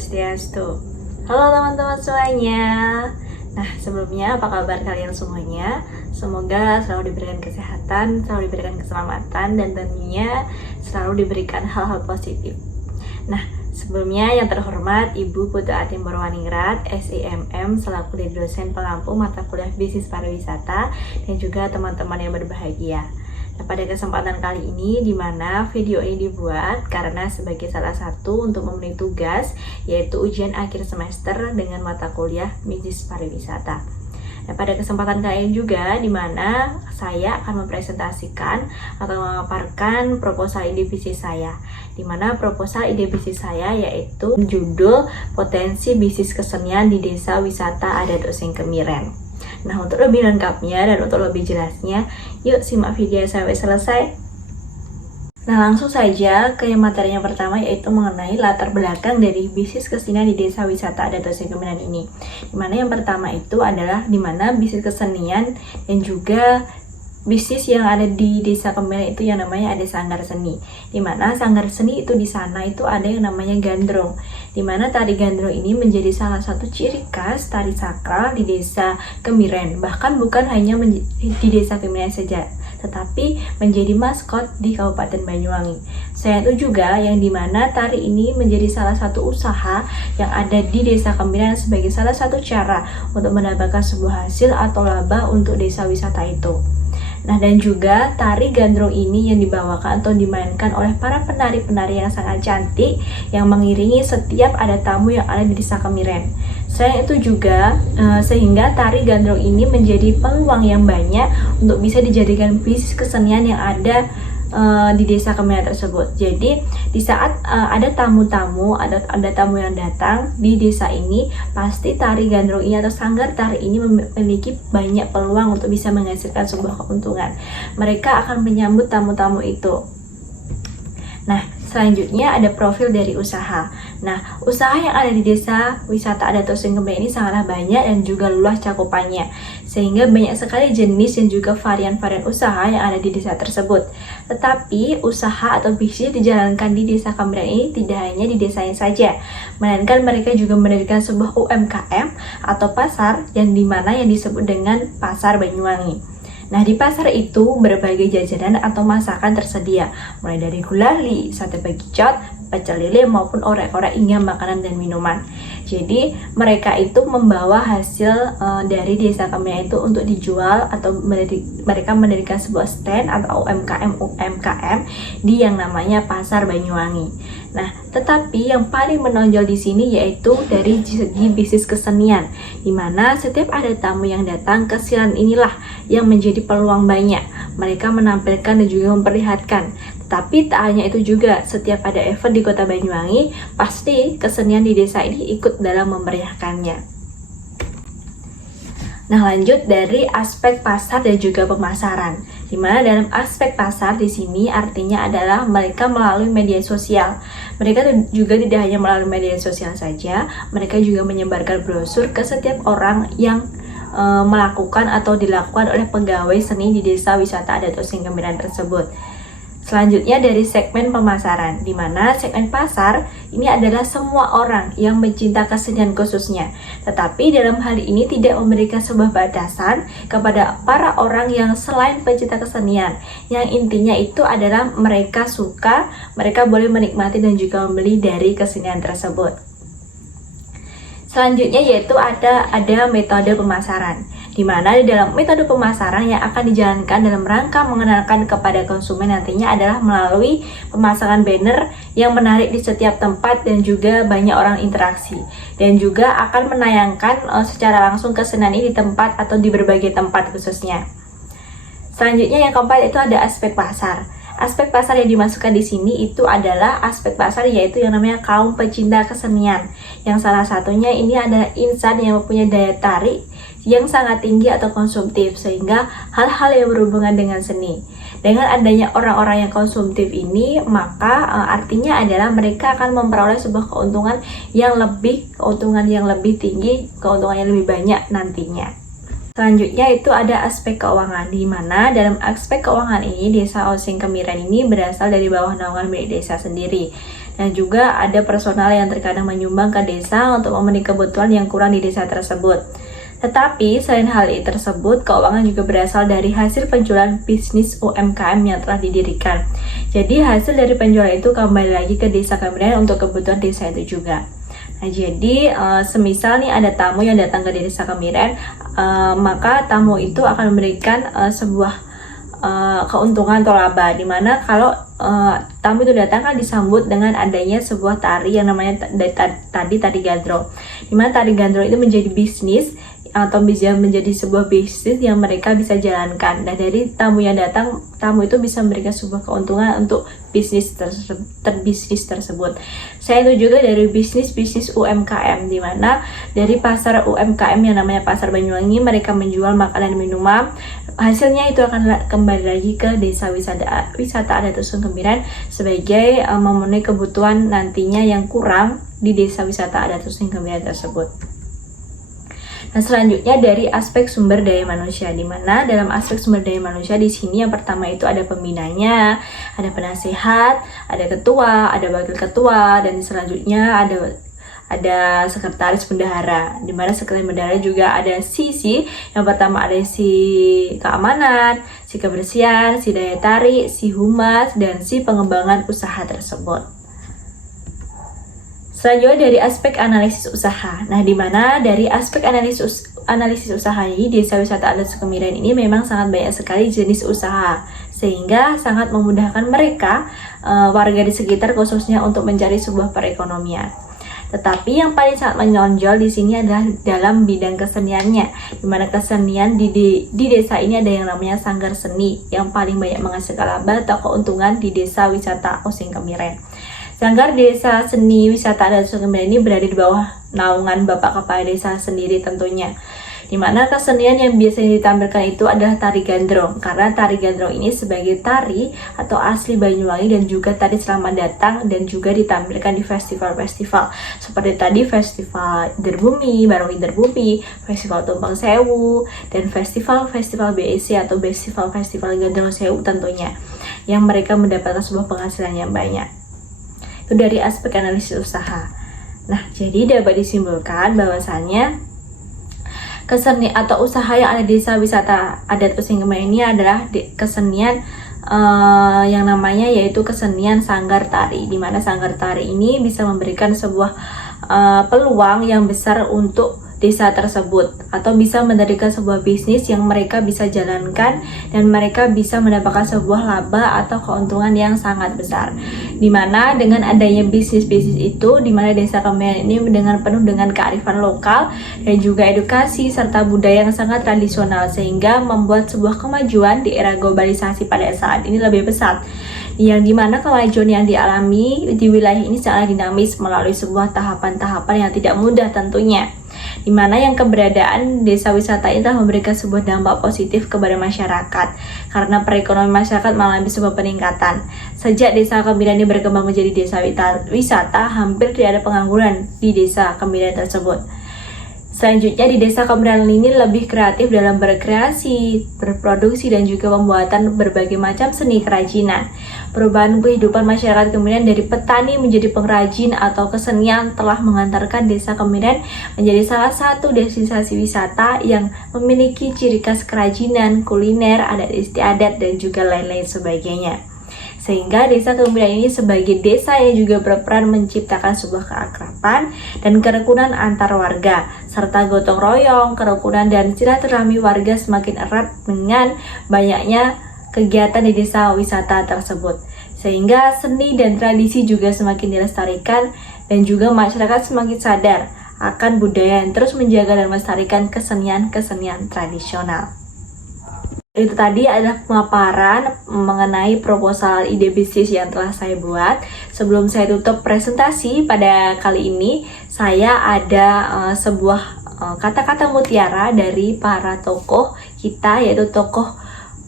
Swastiastu. Halo teman-teman semuanya. Nah, sebelumnya apa kabar kalian semuanya? Semoga selalu diberikan kesehatan, selalu diberikan keselamatan, dan tentunya selalu diberikan hal-hal positif. Nah, sebelumnya yang terhormat Ibu Putu Atim Borwaningrat, SIMM, selaku dosen pengampu mata kuliah Bisnis Pariwisata, dan juga teman-teman yang berbahagia. Nah, pada kesempatan kali ini, di mana video ini dibuat karena sebagai salah satu untuk memenuhi tugas, yaitu ujian akhir semester dengan mata kuliah Bisnis Pariwisata. Nah, pada kesempatan kali ini juga, di mana saya akan mempresentasikan atau memaparkan proposal ide bisnis saya. Di mana proposal ide bisnis saya yaitu judul Potensi Bisnis Kesenian di Desa Wisata Adat Osing Kemiren. Nah, untuk lebih lengkapnya dan untuk lebih jelasnya, yuk simak video sampai selesai. Nah, langsung saja ke materi yang pertama, yaitu mengenai latar belakang dari bisnis kesenian di Desa Wisata Adat Osing Kemiren ini. Dimana yang pertama itu adalah dimana bisnis kesenian dan juga bisnis yang ada di Desa Kemiren itu yang namanya ada sanggar seni. Dimana sanggar seni itu di sana itu ada yang namanya gandrung. Dimana tari gandrung ini menjadi salah satu ciri khas tari sakral di Desa Kemiren. Bahkan bukan hanya di Desa Kemiren saja, tetapi menjadi maskot di Kabupaten Banyuwangi. Saya itu juga yang dimana tari ini menjadi salah satu usaha yang ada di Desa Kemiren sebagai salah satu cara untuk mendapatkan sebuah hasil atau laba untuk desa wisata itu. Nah, dan juga tari gandrung ini yang dibawakan atau dimainkan oleh para penari-penari yang sangat cantik yang mengiringi setiap ada tamu yang ada di Desa Kemiren. Selain itu juga sehingga tari gandrung ini menjadi peluang yang banyak untuk bisa dijadikan bisnis kesenian yang ada di Desa Kemiren tersebut. Jadi di saat ada tamu-tamu, ada tamu yang datang di desa ini, pasti tari gandrung ini atau sanggar tari ini memiliki banyak peluang untuk bisa menghasilkan sebuah keuntungan. Mereka akan menyambut tamu-tamu itu. Nah, selanjutnya ada profil dari usaha. Nah, usaha yang ada di Desa Wisata Adat Osing Kemiren ini sangatlah banyak dan juga luas cakupannya, sehingga banyak sekali jenis dan juga varian-varian usaha yang ada di desa tersebut. Tetapi usaha atau bisnis dijalankan di Desa Kemiren ini tidak hanya di desanya saja, melainkan mereka juga mendirikan sebuah UMKM atau pasar yang dimana yang disebut dengan Pasar Banyuwangi. Nah, di pasar itu berbagai jajanan atau masakan tersedia, mulai dari gulali, sate bagicot, pecel lele maupun orek-orek hingga makanan dan minuman. Jadi mereka itu membawa hasil dari Desa Kemiren itu untuk dijual atau mereka mendirikan sebuah stand atau UMKM di yang namanya Pasar Banyuwangi. Nah, tetapi yang paling menonjol di sini yaitu dari segi bisnis kesenian, di mana setiap ada tamu yang datang, kesenian inilah yang menjadi peluang banyak. Mereka menampilkan dan juga memperlihatkan. Tapi tak hanya itu juga, setiap ada event di Kota Banyuwangi, pasti kesenian di desa ini ikut dalam memeriahkannya. Nah, lanjut dari aspek pasar dan juga pemasaran. Di mana dalam aspek pasar di sini artinya adalah mereka melalui media sosial. Mereka juga tidak hanya melalui media sosial saja, mereka juga menyebarkan brosur ke setiap orang yang melakukan atau dilakukan oleh pegawai seni di Desa Wisata Adat Osing Kemiren tersebut. Selanjutnya dari segmen pemasaran, di mana segmen pasar ini adalah semua orang yang mencinta kesenian khususnya. Tetapi dalam hal ini tidak memberikan sebuah batasan kepada para orang yang selain pencinta kesenian. Yang intinya itu adalah mereka suka, mereka boleh menikmati dan juga membeli dari kesenian tersebut. Selanjutnya yaitu ada metode pemasaran, di mana di dalam metode pemasaran yang akan dijalankan dalam rangka mengenalkan kepada konsumen nantinya adalah melalui pemasangan banner yang menarik di setiap tempat dan juga banyak orang interaksi, dan juga akan menayangkan secara langsung kesenian ini di tempat atau di berbagai tempat khususnya. Selanjutnya yang keempat itu ada aspek pasar. Aspek pasar yang dimasukkan di sini itu adalah aspek pasar yaitu yang namanya kaum pecinta kesenian. Yang salah satunya ini adalah insan yang mempunyai daya tarik yang sangat tinggi atau konsumtif, sehingga hal-hal yang berhubungan dengan seni. Dengan adanya orang-orang yang konsumtif ini, maka artinya adalah mereka akan memperoleh sebuah keuntungan yang lebih tinggi, keuntungan yang lebih banyak nantinya. Selanjutnya itu ada aspek keuangan, di mana dalam aspek keuangan ini Desa Osing Kemiren ini berasal dari bawah naungan milik desa sendiri. Dan juga ada personal yang terkadang menyumbang ke desa untuk memenuhi kebutuhan yang kurang di desa tersebut. Tetapi selain hal tersebut, keuangan juga berasal dari hasil penjualan bisnis UMKM yang telah didirikan. Jadi hasil dari penjualan itu kembali lagi ke desa Kemiren untuk kebutuhan desa itu juga. Nah, jadi semisal nih ada tamu yang datang ke desa Kemiren, maka tamu itu akan memberikan sebuah keuntungan atau laba, dimana kalau tamu itu datang kan disambut dengan adanya sebuah tari yang namanya tari gandrung, dimana tari gandrung itu menjadi bisnis atau bisa menjadi sebuah bisnis yang mereka bisa jalankan. Dan dari tamu yang datang, tamu itu bisa memberikan sebuah keuntungan untuk bisnis tersebut. Saya itu juga dari bisnis UMKM, di mana dari pasar UMKM yang namanya Pasar Banyuwangi, mereka menjual makanan dan minuman. Hasilnya itu akan kembali lagi ke desa wisata adat Dusun Kemiren sebagai memenuhi kebutuhan nantinya yang kurang di desa wisata adat Dusun Kemiren tersebut. Nah, selanjutnya dari aspek sumber daya manusia, di mana dalam aspek sumber daya manusia di sini yang pertama itu ada pembinanya, ada penasehat, ada ketua, ada wakil ketua, dan selanjutnya ada sekretaris bendahara, di mana sekretaris bendahara juga ada sisi yang pertama ada si keamanan, si kebersihan, si daya tarik, si humas, dan si pengembangan usaha tersebut. Selanjutnya dari aspek analisis usaha. Nah, di mana dari aspek analisis usaha ini, desa wisata adat Kemiren ini memang sangat banyak sekali jenis usaha, sehingga sangat memudahkan mereka warga di sekitar khususnya untuk mencari sebuah perekonomian. Tetapi yang paling sangat menonjol di sini adalah dalam bidang keseniannya, di mana kesenian di desa ini ada yang namanya sanggar seni yang paling banyak menghasilkan laba atau keuntungan di desa wisata Osing Kemiren. Sanggar Desa Seni Wisata Adat Dusun Kemiren ini berada di bawah naungan Bapak Kepala Desa sendiri tentunya. Di mana kesenian yang biasanya ditampilkan itu adalah tari gandrung, karena tari gandrung ini sebagai tari atau asli Banyuwangi dan juga tari selamat datang, dan juga ditampilkan di festival-festival seperti tadi Festival Derbumi, Barong Derbumi, Festival Tumpang Sewu, dan festival-festival BEC atau festival Gandrung Sewu tentunya, yang mereka mendapatkan sebuah penghasilan yang banyak. Itu dari aspek analisis usaha. Nah, jadi dapat disimpulkan bahwasannya kesenian atau usaha yang ada di desa wisata adat Osing Kemiren ini adalah kesenian yang namanya yaitu kesenian sanggar tari, di mana sanggar tari ini bisa memberikan sebuah peluang yang besar untuk desa tersebut, atau bisa mendirikan sebuah bisnis yang mereka bisa jalankan dan mereka bisa mendapatkan sebuah laba atau keuntungan yang sangat besar. Dimana dengan adanya bisnis-bisnis itu, dimana desa Kemiren ini dengan penuh dengan kearifan lokal dan juga edukasi serta budaya yang sangat tradisional, sehingga membuat sebuah kemajuan di era globalisasi pada saat ini lebih pesat, yang dimana kemajuan yang dialami di wilayah ini sangat dinamis melalui sebuah tahapan-tahapan yang tidak mudah tentunya, dimana yang keberadaan desa wisata ini telah memberikan sebuah dampak positif kepada masyarakat, karena perekonomian masyarakat mengalami sebuah peningkatan. Sejak desa Kemiren ini berkembang menjadi desa wisata, hampir tidak ada pengangguran di desa Kemiren tersebut. Selanjutnya di desa Kemiren ini lebih kreatif dalam berkreasi, berproduksi, dan juga pembuatan berbagai macam seni kerajinan. Perubahan kehidupan masyarakat Kemiren dari petani menjadi pengrajin atau kesenian telah mengantarkan desa Kemiren menjadi salah satu destinasi wisata yang memiliki ciri khas kerajinan, kuliner, adat istiadat, dan juga lain-lain sebagainya. Sehingga desa Kemiren ini sebagai desa yang juga berperan menciptakan sebuah keakraban dan kerukunan antar warga, serta gotong royong, kerukunan, dan silaturahmi warga semakin erat dengan banyaknya kegiatan di desa wisata tersebut. Sehingga seni dan tradisi juga semakin dilestarikan, dan juga masyarakat semakin sadar akan budaya yang terus menjaga dan melestarikan kesenian-kesenian tradisional. Itu tadi adalah pemaparan mengenai proposal ide bisnis yang telah saya buat. Sebelum saya tutup presentasi pada kali ini, saya ada sebuah kata-kata mutiara dari para tokoh kita, yaitu tokoh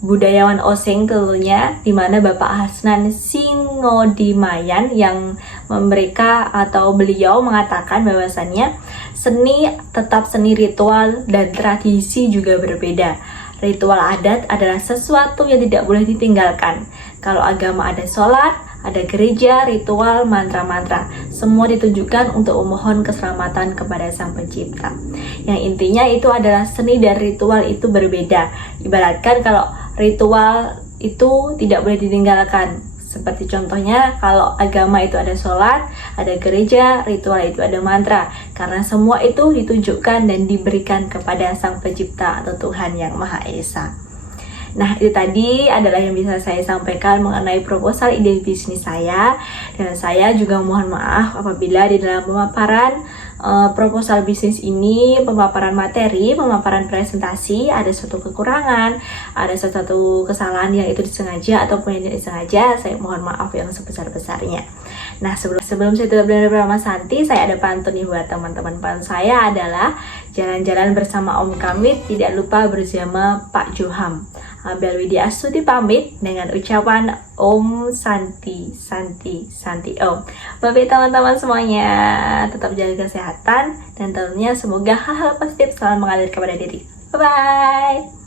budayawan Osing tentunya, di mana Bapak Hasnan Singodimayan, yang mereka atau beliau mengatakan bahwasannya seni tetap seni, ritual dan tradisi juga berbeda. Ritual adat adalah sesuatu yang tidak boleh ditinggalkan. Kalau agama ada sholat, ada gereja, ritual, mantra-mantra. Semua ditujukan untuk memohon keselamatan kepada Sang Pencipta. Yang intinya itu adalah seni dan ritual itu berbeda. Ibaratkan kalau ritual itu tidak boleh ditinggalkan. Seperti contohnya kalau agama itu ada sholat, ada gereja, ritual itu ada mantra. Karena semua itu ditujukan dan diberikan kepada Sang Pencipta atau Tuhan Yang Maha Esa. Nah, itu tadi adalah yang bisa saya sampaikan mengenai proposal ide bisnis saya. Dan saya juga mohon maaf apabila di dalam pemaparan proposal bisnis ini, pemaparan materi, pemaparan presentasi ada suatu kekurangan, ada suatu kesalahan yang itu disengaja ataupun yang tidak disengaja. Saya mohon maaf yang sebesar-besarnya. Nah, sebelum saya tutup bersama Santi, saya ada pantun nih buat teman-teman. Pantun saya adalah jalan-jalan bersama Om Kamit, tidak lupa bersama Pak Joham. Abel Widya Astuti pamit dengan ucapan Om Santi, Santi, Santi Om. Bye teman-teman semuanya, tetap jaga kesehatan dan tentunya semoga hal-hal positif selalu mengalir kepada diri. Bye-bye.